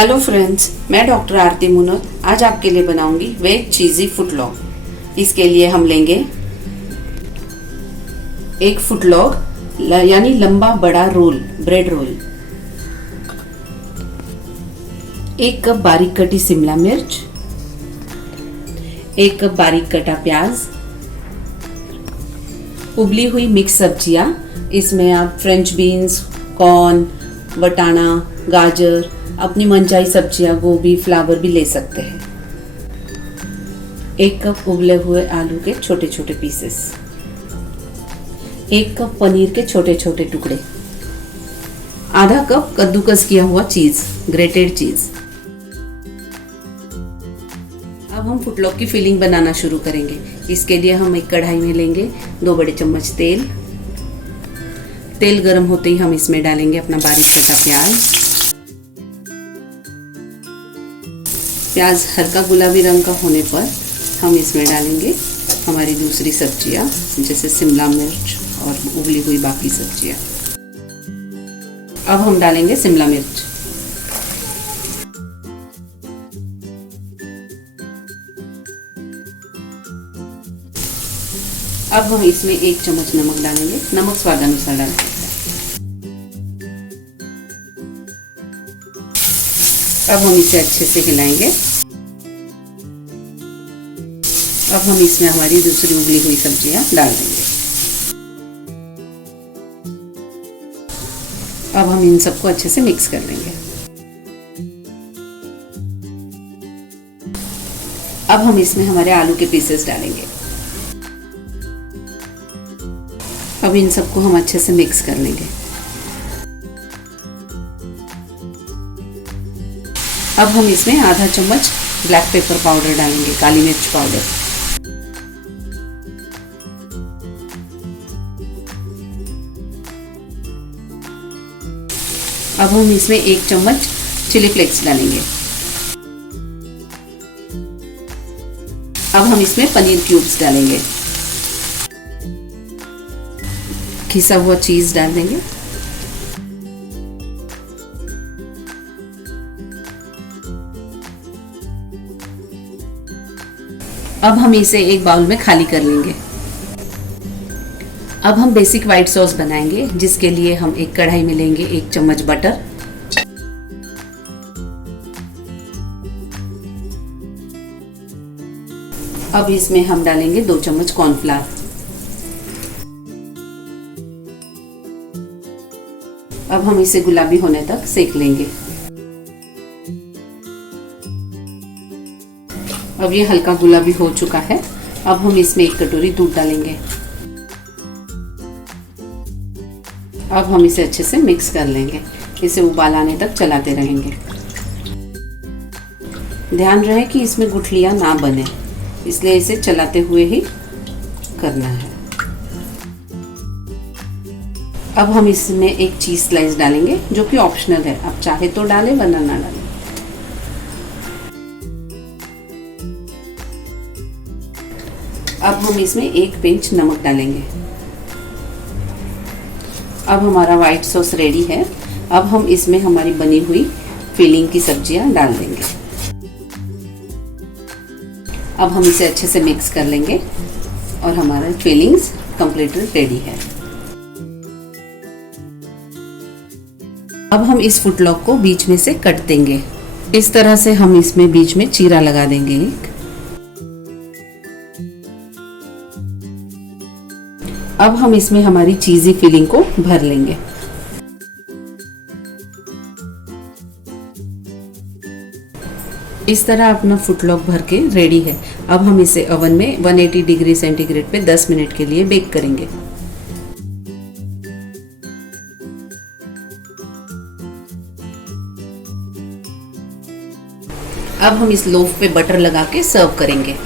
Hello friends, मैं doctor आरती आज आपके लिए बनाऊंगी वेज चीज़ी फुटलॉन्ग। इसके लिए हम लेंगे एक फुटलॉन्ग यानी लंबा बड़ा रोल, ब्रेड रोल, 1 कप बारीक कटी शिमला मिर्च, 1 कप बारीक कटा प्याज, उबली हुई मिक्स सब्जियां। इसमें आप फ्रेंच बीन्स, कॉर्न, वटाना, गाजर, अपनी मनचाही सब्जियां, गोभी, फ्लावर भी ले सकते हैं। 1 कप उबले हुए आलू के छोटे छोटे पीसेस, 1 कप पनीर के छोटे छोटे टुकड़े, आधा कप कद्दूकस किया हुआ चीज, ग्रेटेड चीज। अब हम फुटलॉन्ग की फिलिंग बनाना शुरू करेंगे। इसके लिए हम एक कढ़ाई में लेंगे 2 बड़े चम्मच तेल गर्म होते ही हम इसमें डालेंगे अपना बारीक कटा प्याज हल्का गुलाबी रंग का होने पर हम इसमें डालेंगे हमारी दूसरी सब्जियां, जैसे शिमला मिर्च और उबली हुई बाकी सब्जियां। अब हम डालेंगे शिमला मिर्च, अब हम इसमें 1 चम्मच नमक डालेंगे, नमक स्वाद अनुसार डालेंगे। अब हम इसे अच्छे से हिलाएंगे। अब हम इसमें हमारी दूसरी उबली हुई सब्जियां डाल देंगे। अब हम इन सबको अच्छे से मिक्स कर लेंगे। अब हम इसमें हमारे आलू के पीसेस डालेंगे। अब इन सबको हम अच्छे से मिक्स कर लेंगे। अब हम इसमें आधा चम्मच ब्लैक पेपर पाउडर डालेंगे, काली मिर्च पाउडर। अब हम इसमें 1 चम्मच चिली फ्लेक्स डालेंगे। अब हम इसमें पनीर क्यूब्स डालेंगे, घिसा हुआ चीज डाल देंगे। अब हम इसे एक बाउल में खाली कर लेंगे। अब हम बेसिक व्हाइट सॉस बनाएंगे, जिसके लिए हम एक कढ़ाई में लेंगे 1 चम्मच बटर, अब इसमें हम डालेंगे 2 चम्मच कॉर्नफ्लावर, अब हम इसे गुलाबी होने तक सेक लेंगे। अब ये हल्का गुलाबी हो चुका है। अब हम इसमें 1 कटोरी दूध डालेंगे। अब हम इसे अच्छे से मिक्स कर लेंगे। इसे उबाल आने तक चलाते रहेंगे। ध्यान रहे कि इसमें गुठलियां ना बने, इसलिए इसे चलाते हुए ही करना है। अब हम इसमें 1 चीज स्लाइस डालेंगे, जो कि ऑप्शनल है, आप चाहे तो डालें वरना ना डालें। अब हम इसमें 1 पिंच नमक डालेंगे। अब हमारा व्हाइट सॉस रेडी है। अब हम इसमें हमारी बनी हुई फिलिंग की सब्जियां डाल देंगे। अब हम इसे अच्छे से मिक्स कर लेंगे और हमारा फिलिंग्स कंप्लीटली रेडी है। अब हम इस फुटलॉन्ग को बीच में से कट देंगे। इस तरह से हम इसमें बीच में चीरा लगा देंगे एक। अब हम इसमें हमारी चीज़ी फिलिंग को भर लेंगे। इस तरह अपना फुटलॉन्ग भर के रेडी है। अब हम इसे ओवन में 180 डिग्री सेंटीग्रेड पे 10 मिनट के लिए बेक करेंगे। अब हम इस लोफ पे बटर लगा के सर्व करेंगे।